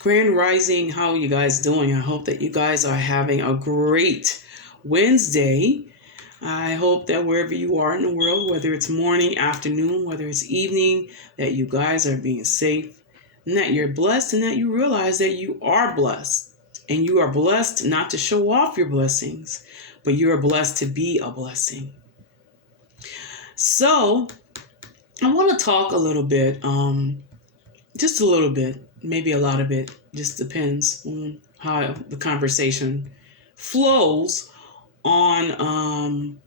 Grand Rising, how are you guys doing? I hope that you guys are having a great Wednesday. I hope that wherever you are in the world, whether it's morning, afternoon, whether it's evening, that you guys are being safe and that you're blessed and that you realize that you are blessed. And you are blessed not to show off your blessings, but you are blessed to be a blessing. So, I want to talk a little bit, just a little bit, maybe a lot of it, just depends on how the conversation flows on.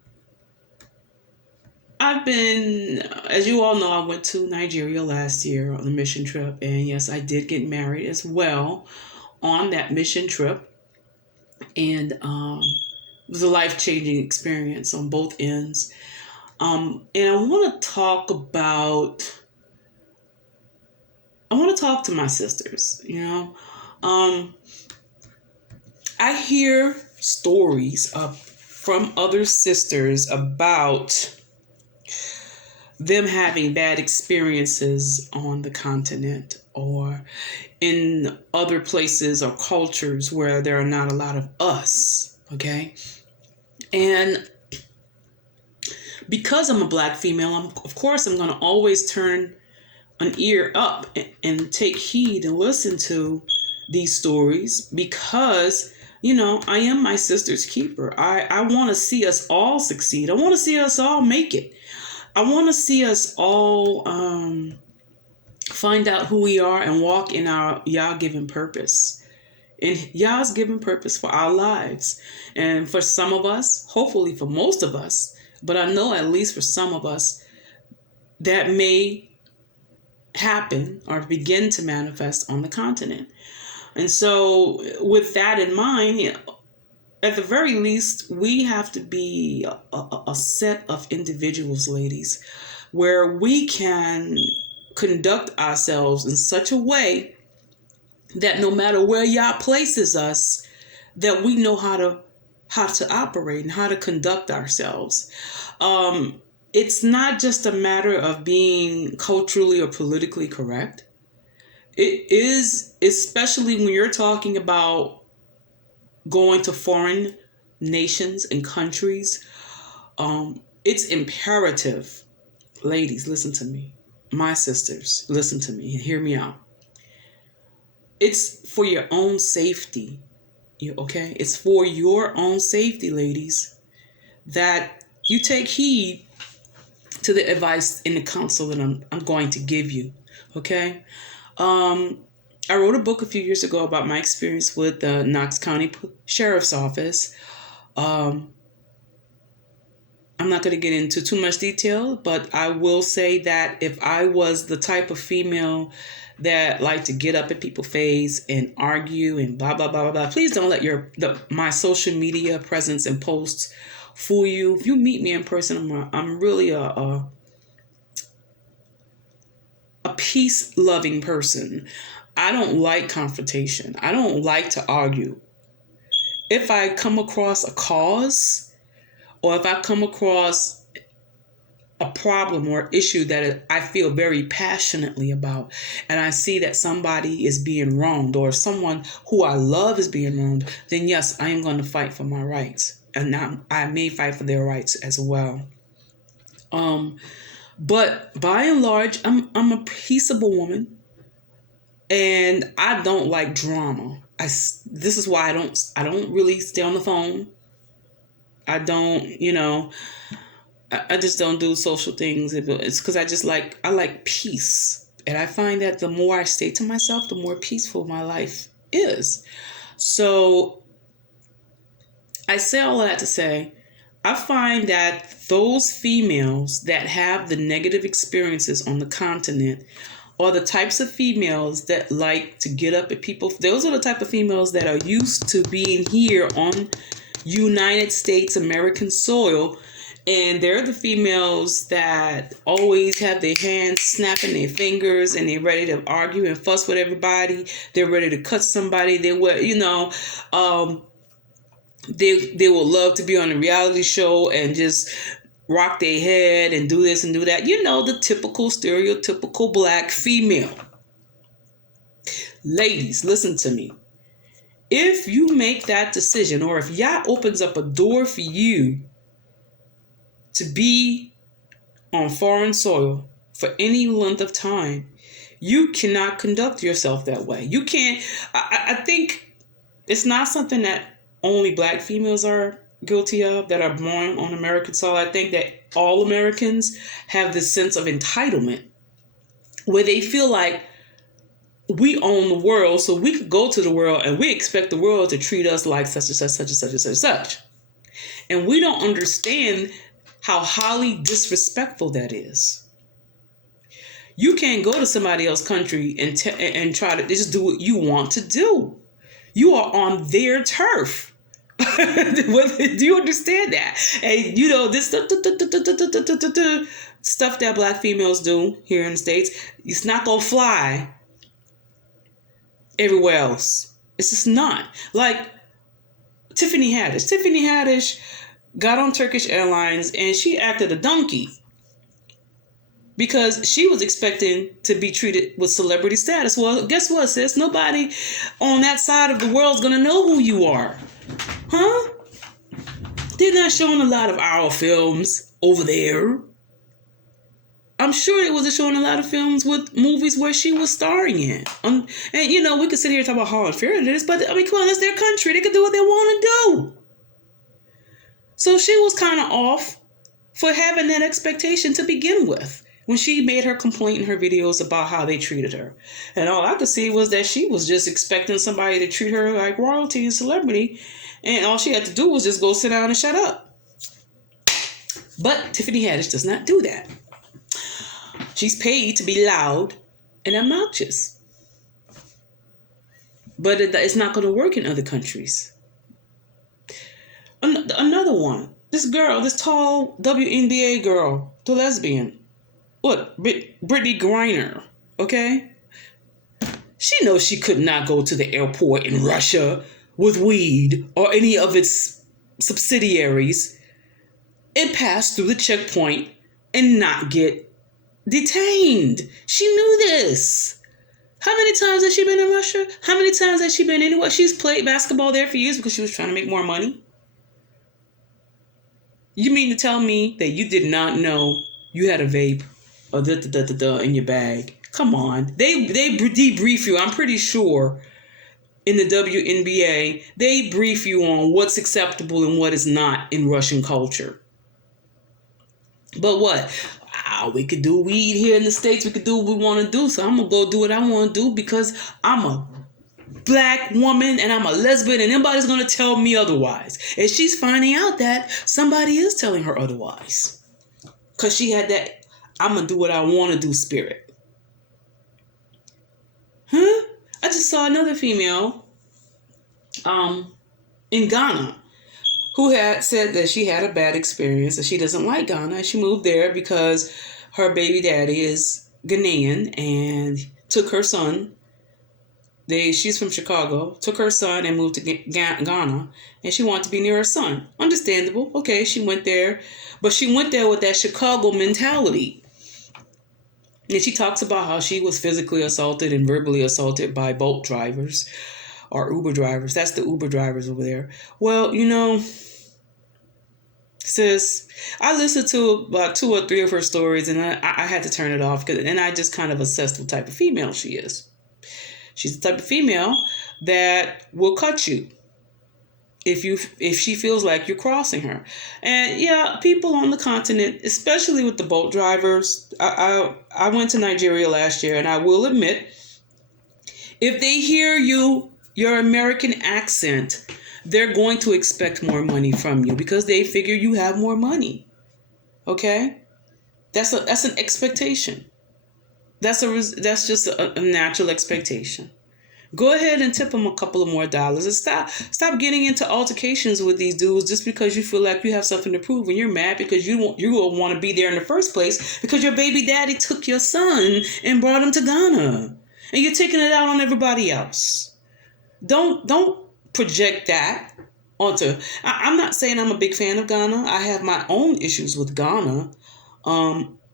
I've been, as you all know, I went to Nigeria last year on a mission trip, and yes, I did get married as well on that mission trip, and it was a life-changing experience on both ends. And I want to talk to my sisters, I hear stories from other sisters about them having bad experiences on the continent or in other places or cultures where there are not a lot of us, okay? And because I'm a Black female, of course I'm going to always turn an ear up and take heed and listen to these stories because, I am my sister's keeper. I want to see us all succeed. I want to see us all make it. I want to see us all find out who we are and walk in our Yah-given purpose. And Yah's given purpose for our lives. And for some of us, hopefully for most of us, but I know at least for some of us, that may happen or begin to manifest on the continent. And so with that in mind, at the very least, we have to be a set of individuals, ladies, where we can conduct ourselves in such a way that no matter where Yah places us, that we know how to operate and how to conduct ourselves. It's not just a matter of being culturally or politically correct. It is, especially when you're talking about going to foreign nations and countries, it's imperative. Ladies, listen to me. My sisters, listen to me and hear me out. It's for your own safety. Okay? It's for your own safety, ladies, that you take heed to the advice and the counsel that I'm going to give you. Okay? I wrote a book a few years ago about my experience with the Knox County Sheriff's Office. I'm not going to get into too much detail, but I will say that if I was the type of female that liked to get up in people's face and argue and blah, blah, blah, blah, blah, please don't let my social media presence and posts fool you. If you meet me in person, I'm really a peace-loving person. I don't like confrontation. I don't like to argue. If I come across a cause or if I come across a problem or issue that I feel very passionately about and I see that somebody is being wronged or someone who I love is being wronged, then yes, I am going to fight for my rights. And I may fight for their rights as well. But by and large, I'm a peaceable woman. And I don't like drama. This is why I don't really stay on the phone. I don't, I just don't do social things. It's because I like peace. And I find that the more I stay to myself, the more peaceful my life is. So I say all of that to say, I find that those females that have the negative experiences on the continent are the types of females that like to get up at people. Those are the type of females that are used to being here on United States American soil. And they're the females that always have their hands snapping their fingers and they're ready to argue and fuss with everybody. They're ready to cut somebody. They will, they will love to be on a reality show and just rock their head and do this and do that. The typical, stereotypical Black female. Ladies, listen to me. If you make that decision, or if Yah opens up a door for you to be on foreign soil for any length of time, you cannot conduct yourself that way. You can't. I think it's not something that only black females are guilty of that are born on American soil. I think that all Americans have this sense of entitlement where they feel like we own the world, so we could go to the world and we expect the world to treat us like such and such, such and such and such and such. And we don't understand how highly disrespectful that is. You can't go to somebody else's country and try to just do what you want to do. You are on their turf. Do you understand that? And you know, this stuff that black females do here in the States, it's not gonna fly everywhere else. It's just not. Like Tiffany Haddish. Tiffany Haddish got on Turkish Airlines and she acted a donkey because she was expecting to be treated with celebrity status. Well, guess what, sis? Nobody on that side of the world is going to know who you are. Huh? They're not showing a lot of our films over there. I'm sure they wasn't showing a lot of films with movies where she was starring in. And, you know, we could sit here and talk about how unfair it is, but, I mean, come on, that's their country. They can do what they want to do. So she was kind of off for having that expectation to begin with when she made her complaint in her videos about how they treated her. And all I could see was that she was just expecting somebody to treat her like royalty and celebrity, and all she had to do was just go sit down and shut up. But Tiffany Haddish does not do that. She's paid to be loud and obnoxious. But it's not going to work in other countries. Another one. This girl, this tall WNBA girl, the lesbian. What? Brittany Griner. Okay? She knows she could not go to the airport in Russia with weed or any of its subsidiaries and pass through the checkpoint and not get detained. She knew this. How many times has she been in Russia? How many times has she been anywhere? She's played basketball there for years because she was trying to make more money. You mean to tell me that you did not know you had a vape or in your bag? Come on. They debrief you. I'm pretty sure in the WNBA, they brief you on what's acceptable and what is not in Russian culture. But what? We could do weed here in the States. We could do what we want to do. So I'm going to go do what I want to do because I'm a black woman and I'm a lesbian and nobody's going to tell me otherwise. And she's finding out that somebody is telling her otherwise. Because she had that I'm going to do what I want to do spirit. Huh? I just saw another female in Ghana who had said that she had a bad experience, that she doesn't like Ghana. And she moved there because her baby daddy is Ghanaian and took her son. She's from Chicago, took her son and moved to Ghana. And she wanted to be near her son. Understandable. Okay, she went there. But she went there with that Chicago mentality. And she talks about how she was physically assaulted and verbally assaulted by Bolt drivers or Uber drivers. That's the Uber drivers over there. Well, you know, sis, I listened to about 2 or 3 of her stories and I had to turn it off and I just kind of assessed what type of female she is. She's the type of female that will cut you if she feels like you're crossing her. And yeah, people on the continent, especially with the Bolt drivers, I went to Nigeria last year and I will admit, if they hear your American accent, they're going to expect more money from you because they figure you have more money. Okay? That's an expectation. That's just a natural expectation. Go ahead and tip them a couple of more dollars and stop getting into altercations with these dudes just because you feel like you have something to prove and you're mad because you will want to be there in the first place because your baby daddy took your son and brought him to Ghana and you're taking it out on everybody else. Don't project that onto. I'm not saying I'm a big fan of Ghana. I have my own issues with Ghana.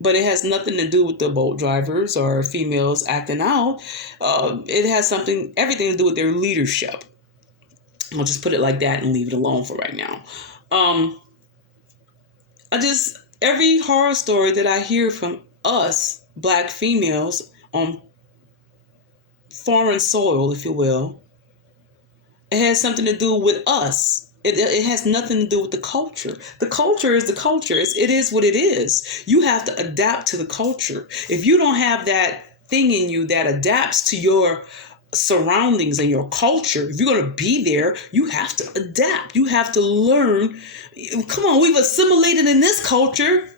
but it has nothing to do with the boat drivers or females acting out. It has everything to do with their leadership. I'll just put it like that and leave it alone for right now. Um, every horror story that I hear from us black females on foreign soil, if you will, it has something to do with us. It has nothing to do with the culture. The culture is the culture. It is what it is. You have to adapt to the culture. If you don't have that thing in you that adapts to your surroundings and your culture, if you're going to be there, you have to adapt. You have to learn. Come on, we've assimilated in this culture.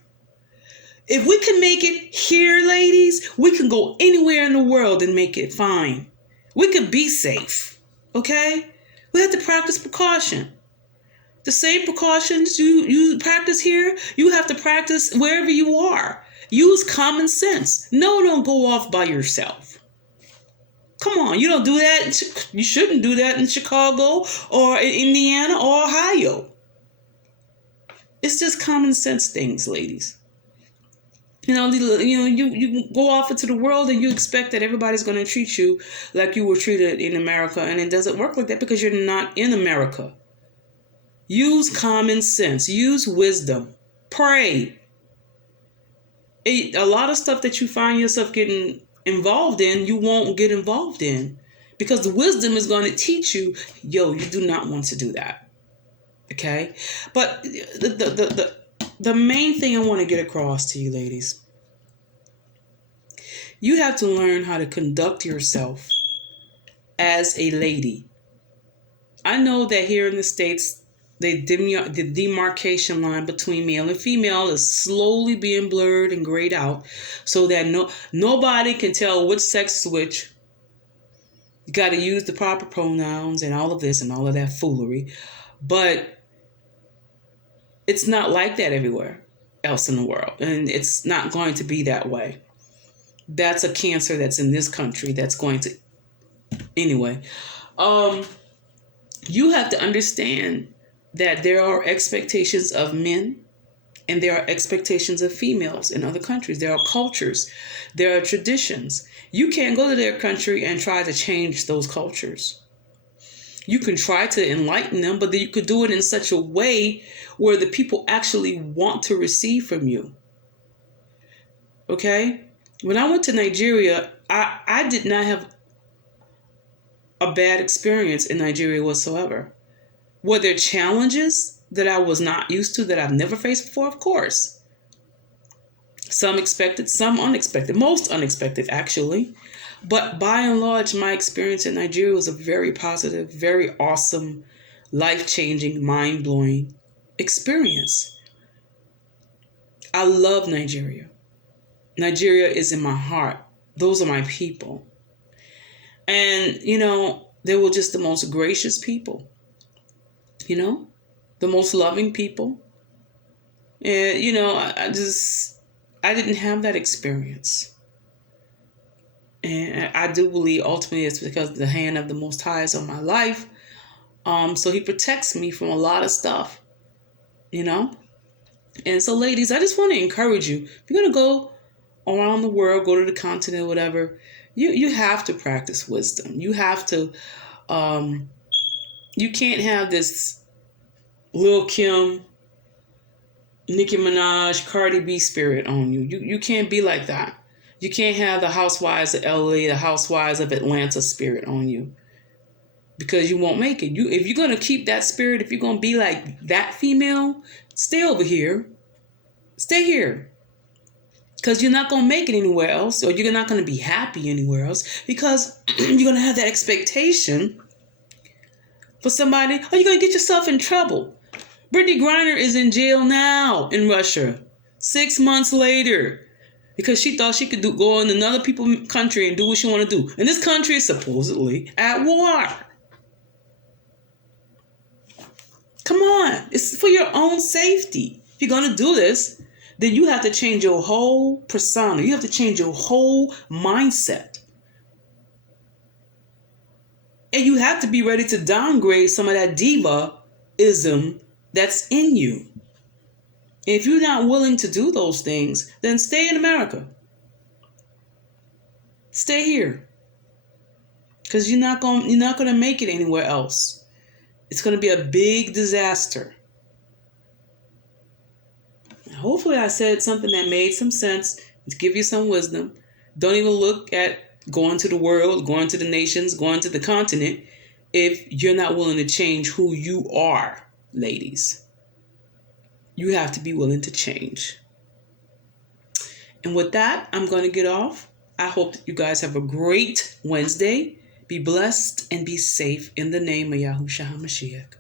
If we can make it here, ladies, we can go anywhere in the world and make it fine. We can be safe. Okay? We have to practice precaution. The same precautions you practice here, you have to practice wherever you are. Use common sense. No, don't go off by yourself. Come on, you don't do that. You shouldn't do that in Chicago or in Indiana or Ohio. It's just common sense things, ladies. You go off into the world and you expect that everybody's going to treat you like you were treated in America, and it doesn't work like that because you're not in America. Use common sense. Use wisdom. Pray. A lot of stuff that you find yourself getting involved in, you won't get involved in because the wisdom is going to teach you, you do not want to do that. Okay? But the main thing I want to get across to you, ladies, you have to learn how to conduct yourself as a lady. I know that here in the States, the demarcation line between male and female is slowly being blurred and grayed out so that nobody can tell which sex is which. You got to use the proper pronouns and all of this and all of that foolery. But it's not like that everywhere else in the world. And it's not going to be that way. That's a cancer that's in this country that's going to... Anyway, you have to understand that there are expectations of men and there are expectations of females in other countries. There are cultures. There are traditions. You can't go to their country and try to change those cultures. You can try to enlighten them, but you could do it in such a way where the people actually want to receive from you. Okay? When I went to Nigeria, I did not have a bad experience in Nigeria whatsoever. Were there challenges that I was not used to, that I've never faced before? Of course. Some expected, some unexpected, most unexpected actually. But by and large, my experience in Nigeria was a very positive, very awesome, life-changing, mind-blowing experience. I love Nigeria. Nigeria is in my heart. Those are my people. And, they were just the most gracious people. The most loving people. And, I didn't have that experience. And I do believe ultimately it's because the hand of the Most High is on my life. So he protects me from a lot of stuff, And so, ladies, I just want to encourage you. If you're going to go around the world, go to the continent, whatever, you have to practice wisdom. You have to, you can't have this Lil Kim, Nicki Minaj, Cardi B spirit on you. You can't be like that. You can't have the housewives of LA, the housewives of Atlanta spirit on you. Because you won't make it. If you're going to keep that spirit, if you're going to be like that female, stay over here. Stay here. Because you're not going to make it anywhere else, or you're not going to be happy anywhere else, because you're going to have that expectation for somebody, or you're going to get yourself in trouble. Brittany Griner is in jail now in Russia, 6 months later, because she thought she could go in another people's country and do what she want to do. And this country is supposedly at war. Come on. It's for your own safety. If you're going to do this, then you have to change your whole persona. You have to change your whole mindset. And you have to be ready to downgrade some of that diva-ism that's in you. If you're not willing to do those things, then stay in America. Stay here. Because you're not gonna make it anywhere else. It's gonna be a big disaster. Hopefully I said something that made some sense to give you some wisdom. Don't even look at going to the world, going to the nations, going to the continent if you're not willing to change who you are, ladies. You have to be willing to change. And with that, I'm going to get off. I hope that you guys have a great Wednesday. Be blessed and be safe in the name of Yahushua HaMashiach.